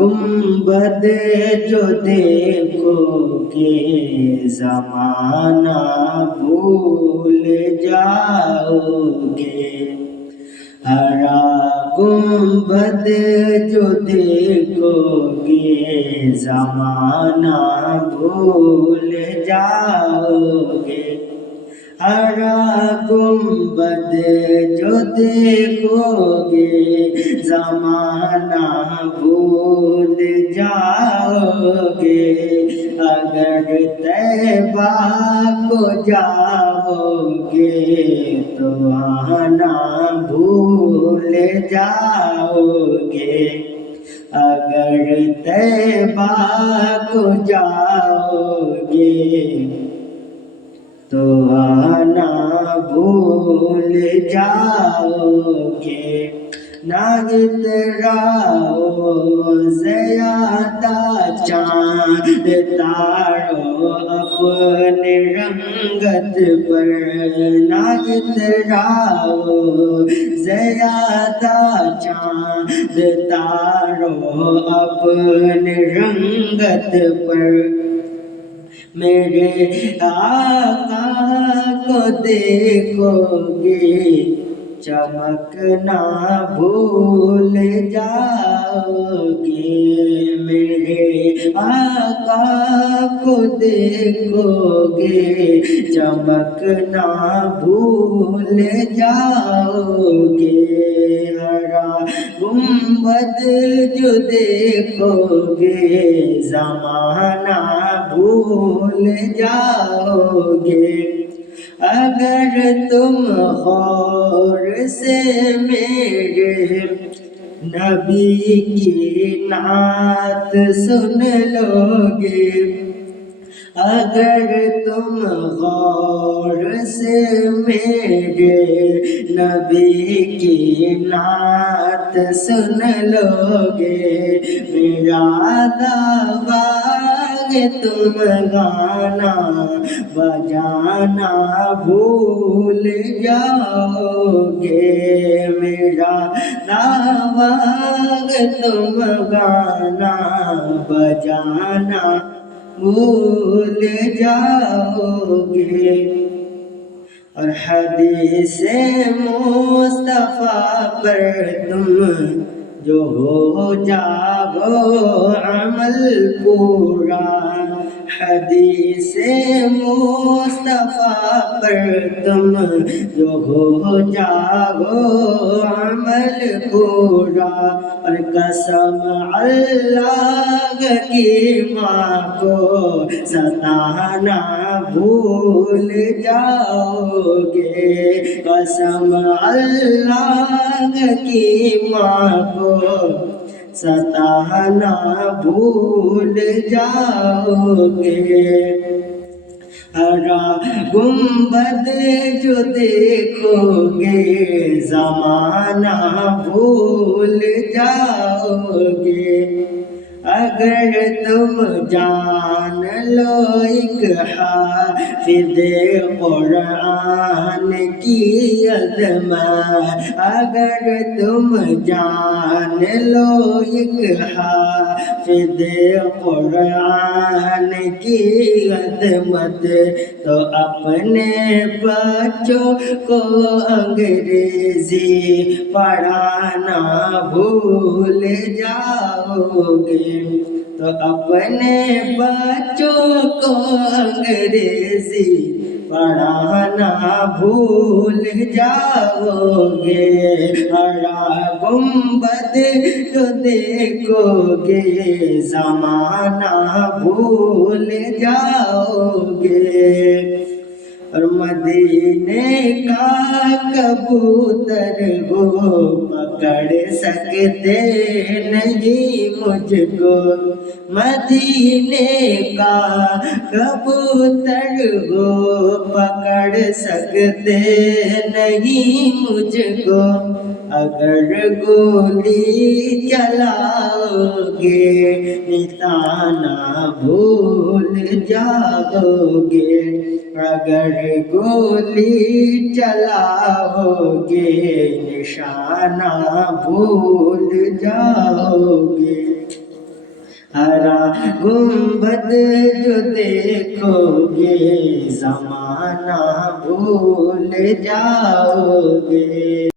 گنبد جو دیکھو گے زمانہ بھول جاؤ گے، ہرا گنبد جو دیکھو گے زمانہ بھول جاؤ گے، ہرا گنبد جو دیکھو گے زمانہ بھول جاؤ گے، اگر طیبہ کو جاؤ گے تو آنا بھول جاؤ گے، اگر طیبہ کو جاؤ گے تو آنا بھول جاؤ گے، نہ اتراؤ زیادہ چاند تارو اپنے رنگت پر، نہ اتراؤ زیادہ چاند تارو اپنے رنگت پر، میرے آقا کو دیکھو گے چمکنا بھول جاؤ گے، میرے آقا کو دیکھو گے چمکنا بھول جاؤ گے، ہرا گنبد جو دیکھو گے زمانہ بھول جاؤ گے، اگر تم غور سے میرے نبی کی نعت سن لو گے، اگر تم غور سے میرے نبی کی نعت سن لو گے، میرا دعویٰ تم گانا بجانا بھول جاؤ گے، میرا دعویٰ تم گانا بجانا بھول جاؤ گے، اور حدیث مصطفیٰ پر تم جو ہو جاؤ عمل پورا، حدیث مصطفیٰ پر تم جو ہو جاؤ عمل پورا، اور قسم اللہ کی ماں کو ستانا بھول جاؤ گے، قسم اللہ کی ماں کو ستانا بھول جاؤ گے، ہرا گنبد جو دیکھو گے زمانہ بھول جاؤ گے، اگر تم جان لو ایک حافظ قرآن کی عظمت، اگر تم جان لو ایک حافظ قرآن کی عظمت، تو اپنے بچوں کو انگریزی پڑھانا بھول جاؤ گے، تو اپنے بچوں کو انگریزی پڑھانا بھول جاؤ گے، ہرا گنبد جو دیکھو گے زمانہ بھول جاؤ گے، اور مدینے کا کبوتر وہ پکڑ سکتے نہیں مجھ کو، مدینے کا کبوتر وہ پکڑ سکتے نہیں مجھ کو، اگر گولی چلاؤ گے نشانہ بھول جاؤ گے، اگر گولی چلاؤ گے نشانہ بھول جاؤ گے۔ ہرا گنبد جو دیکھو گے زمانہ بھول جاؤ گے.